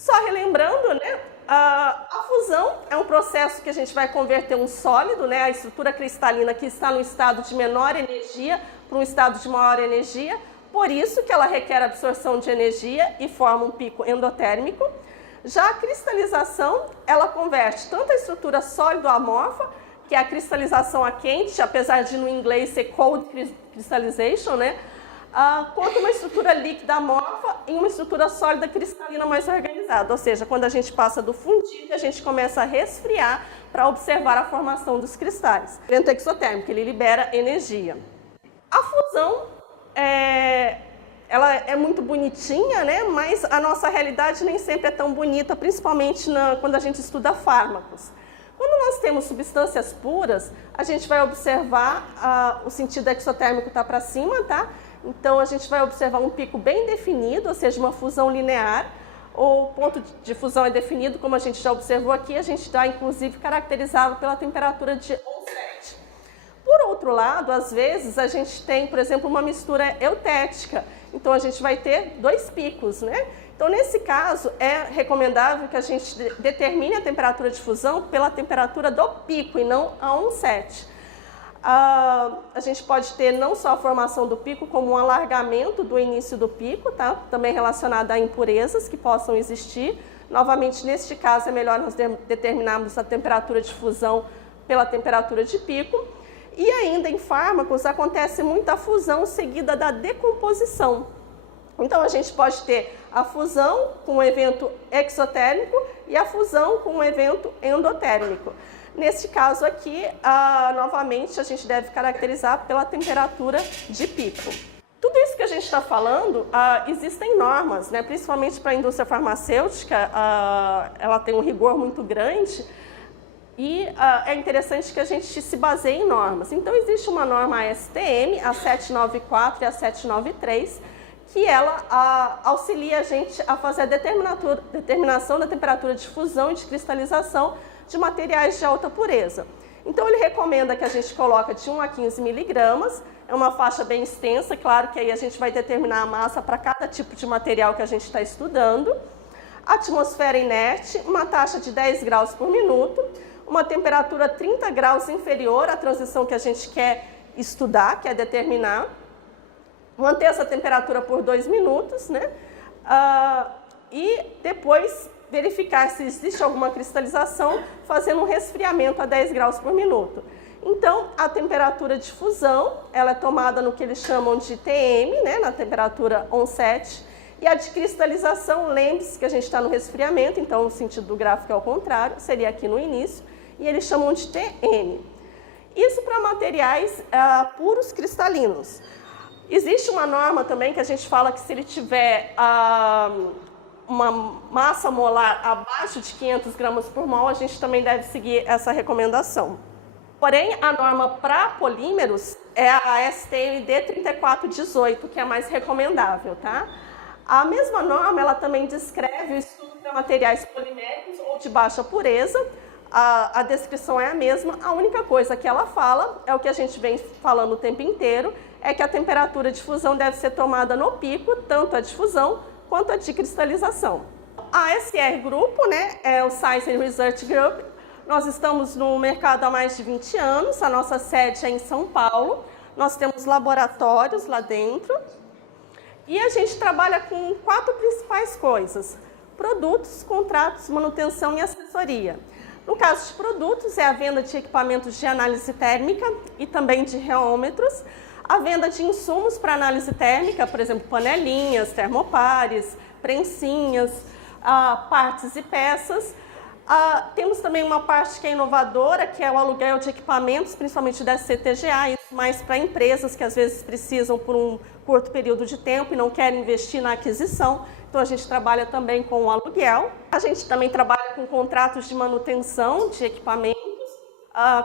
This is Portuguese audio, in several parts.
Só relembrando, né, a fusão é um processo que a gente vai converter um sólido, né, a estrutura cristalina que está no estado de menor energia para um estado de maior energia, por isso que ela requer absorção de energia e forma um pico endotérmico. Já a cristalização, ela converte tanto a estrutura sólido-amorfa, que é a cristalização a quente, apesar de no inglês ser cold crystallization, né, quanto uma estrutura líquida amorfa em uma estrutura sólida cristalina mais organizada. Ou seja, quando a gente passa do fundido, a gente começa a resfriar para observar a formação dos cristais. O evento exotérmico, ele libera energia. A fusão ela é muito bonitinha, né? Mas a nossa realidade nem sempre é tão bonita, principalmente quando a gente estuda fármacos. Quando nós temos substâncias puras, a gente vai observar o sentido exotérmico está para cima, tá? Então, a gente vai observar um pico bem definido, ou seja, uma fusão linear. O ponto de fusão é definido, como a gente já observou aqui, a gente está, inclusive, caracterizado pela temperatura de 1,7. Por outro lado, às vezes, a gente tem, por exemplo, uma mistura eutética. Então, a gente vai ter dois picos, né? Então, nesse caso, é recomendável que a gente determine a temperatura de fusão pela temperatura do pico e não a 1,7. A gente pode ter não só a formação do pico, como um alargamento do início do pico, tá? Também relacionado a impurezas que possam existir. Novamente, neste caso, é melhor nós determinarmos a temperatura de fusão pela temperatura de pico. E ainda em fármacos, acontece muita fusão seguida da decomposição. Então, a gente pode ter a fusão com um evento exotérmico e a fusão com um evento endotérmico. Neste caso aqui, novamente, a gente deve caracterizar pela temperatura de pico. Tudo isso que a gente está falando, existem normas, né? Principalmente para a indústria farmacêutica, ela tem um rigor muito grande e é interessante que a gente se baseie em normas. Então, existe uma norma ASTM, a 794 e a 793, que ela auxilia a gente a fazer a determinação da temperatura de fusão e de cristalização de materiais de alta pureza. Então, ele recomenda que a gente coloque de 1 a 15 miligramas, é uma faixa bem extensa, claro que aí a gente vai determinar a massa para cada tipo de material que a gente está estudando. Atmosfera inerte, uma taxa de 10 graus por minuto, uma temperatura 30 graus inferior à transição que a gente quer estudar, quer determinar. Manter essa temperatura por 2 minutos, né? E depois verificar se existe alguma cristalização, fazendo um resfriamento a 10 graus por minuto. Então, a temperatura de fusão, ela é tomada no que eles chamam de TM, né, na temperatura 1,7, e a de cristalização, lembre-se que a gente está no resfriamento, então o sentido do gráfico é ao contrário, seria aqui no início, e eles chamam de TN. Isso para materiais puros cristalinos. Existe uma norma também que a gente fala que se ele tiver uma massa molar abaixo de 500 gramas por mol, a gente também deve seguir essa recomendação. Porém, a norma para polímeros é a STM D3418, que é a mais recomendável, tá? A mesma norma, ela também descreve o estudo para materiais poliméricos ou de baixa pureza. A descrição é a mesma, a única coisa que ela fala, é o que a gente vem falando o tempo inteiro, é que a temperatura de fusão deve ser tomada no pico, tanto a de fusão quanto a de cristalização. A SR Grupo, né, é o Science and Research Group. Nós estamos no mercado há mais de 20 anos, a nossa sede é em São Paulo, nós temos laboratórios lá dentro e a gente trabalha com 4 principais coisas: produtos, contratos, manutenção e assessoria. No caso de produtos, é a venda de equipamentos de análise térmica e também de reômetros, a venda de insumos para análise térmica, por exemplo, panelinhas, termopares, prensinhas, partes e peças. Temos também uma parte que é inovadora, que é o aluguel de equipamentos, principalmente da CTGA, isso mais para empresas que às vezes precisam por um curto período de tempo e não querem investir na aquisição. Então, a gente trabalha também com o aluguel. A gente também trabalha com contratos de manutenção de equipamentos,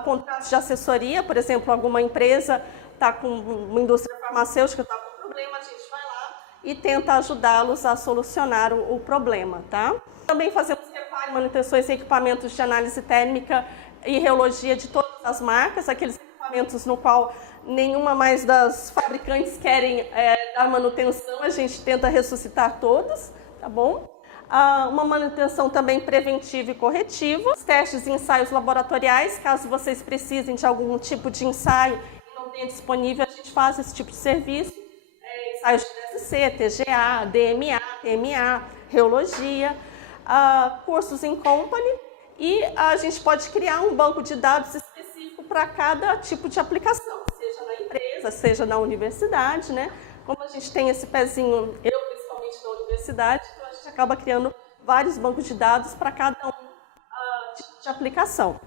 contratos de assessoria, por exemplo, alguma empresa está com uma indústria farmacêutica, está com problema, a gente vai lá e tenta ajudá-los a solucionar o problema, tá? Também fazemos reparo, manutenções em equipamentos de análise térmica e reologia de todas as marcas, aqueles equipamentos no qual nenhuma mais das fabricantes querem dar manutenção, a gente tenta ressuscitar todos, tá bom? Uma manutenção também preventiva e corretiva, os testes e ensaios laboratoriais, caso vocês precisem de algum tipo de ensaio e não tenha disponível, a gente faz esse tipo de serviço, ensaios de TSC, TGA, DMA, TMA, reologia, cursos em company, e a gente pode criar um banco de dados específico para cada tipo de aplicação, seja na empresa, seja na universidade, né? Como a gente tem esse pezinho, eu principalmente na universidade, então a gente acaba criando vários bancos de dados para cada tipo de aplicação.